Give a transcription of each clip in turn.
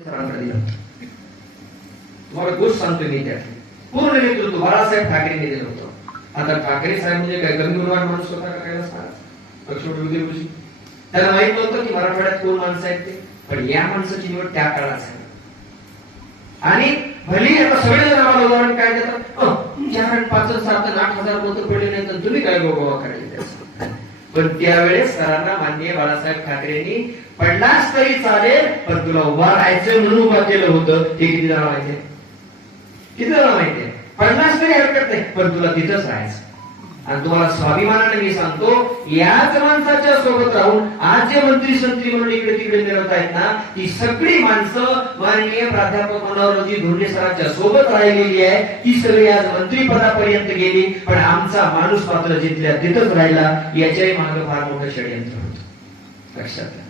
सरांकडे दिलं. तुम्हाला गोष्ट सांगतो मी त्यातली. पूर्ण नेतृत्व बाळासाहेब ठाकरेंनी दिलं होतं. आता ठाकरे साहेब म्हणजे काय कमी गुणवान माणूस होता का काय नसणार? पक्षप्रविधी त्याला माहित नव्हतं की मराठवाड्यात कोण माणसं आहेत ते. पण या माणसाची निवड त्या काळात झाली. आणि भली आता सगळे जण आम्हाला उदाहरण काय देतात, 4 5 7 8,000 मतं पडले नाही तर तुम्ही काय गोवा करायचे. पण त्यावेळेस सरांना माननीय बाळासाहेब ठाकरेंनी 50 तरी चालेल पण तुला उभा राहायचं म्हणून उभा केलं होतं. ते किती जण माहितीये? किती जण माहितीये? 50 तरी हरकत नाही पण तुला तिथंच राहायचं. आणि तुम्हाला स्वाभिमानाने मी सांगतो, याच माणसाच्या सोबत राहून आज जे मंत्री संत्री म्हणून इकडे तिकडे मिळवत आहेत ना, ती सगळी माणसं माननीय प्राध्यापक मनोहरजी धोंडे सरांच्या सोबत राहिलेली आहे. ती सगळी आज मंत्रीपदापर्यंत गेली पण आमचा माणूस मात्र जिथल्या तिथंच राहिला. याच्याही मागे फार मोठं षडयंत्र होतं. लक्षात घ्या.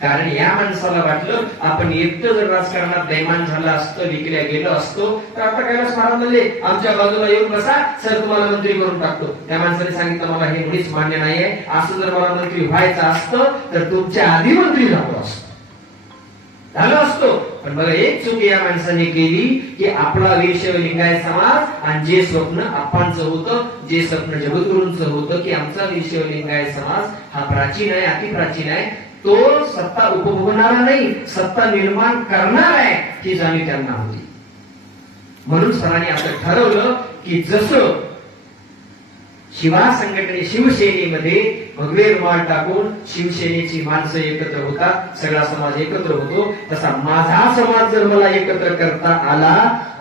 कारण या माणसाला वाटलं आपण एकटं जर राजकारणात दैमान झालं असतं, विकल्या गेलो असतो तर आता कैलास महाराज म्हणले आमच्या बाजूला येऊन बसा, सर तुम्हाला मंत्री करून टाकतो. त्या माणसाने सांगितलं मला हे मुळीच मान्य नाहीये. असं जर मला मंत्री व्हायचं असतं तर तुमच्या आधी मंत्री झालो असतो. पण बघा एक चूक या माणसाने केली की आपला वीरशैव लिंगायत समाज आणि जे स्वप्न आपांचं होतं, जे स्वप्न जगद्गुरूंचं होतं की आमचा वीरशैव लिंगायत समाज हा प्राचीन आहे, अतिप्राचीन आहे, तो सत्ता उपभोगणारा नाही सत्ता निर्माण करणार आहे ही जाणीव त्यांना होती. म्हणून सरांनी असं ठरवलं की जसं शिवसेनेमध्ये भगवे रुमाल टाकून शिवसेनेची माणसं एकत्र होतात, सगळा समाज एकत्र होतो, तसा माझा समाज जर मला एकत्र करता आला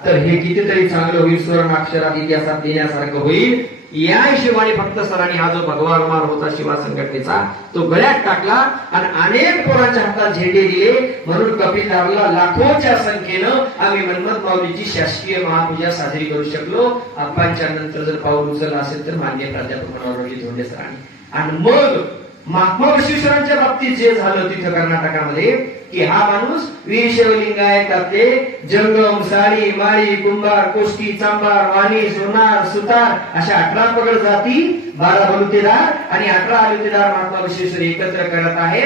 तर हे कितीतरी चांगलं होईल, सुवर्णाक्षरात इतिहासात लिहिण्यासारखं होईल. या हिशोबाने फक्त सरांनी हा जो भगवा रुमाल होता शिवा संघटनेचा तो गळ्यात टाकला आणि अनेक पोरांच्या हातात झेंडे दिले. म्हणून कपिलधारला लाखोच्या संख्येनं आम्ही मनमत माऊलीची शासकीय महापूजा साजरी करू शकलो. आपांच्या नंतर जर पाऊल उचललं असेल तर माननीय प्राध्यापक मनोहरजी धोंडे सरांनी. आणि मग महात्मा बसवेश्वरांच्या बाबतीत जे झालं तिथं कर्नाटकामध्ये की हा माणूस वीरशैव लिंगायतातले जंगम, साळी, माळी, कुंभार, कोष्टी, चांभार, वाणी, सोनार, सुतार अशा 18 पगड जाती, 12 बलुतेदार आणि 18 हलुतेदार महात्मा बसवेश्वर एकत्र करत आहेत.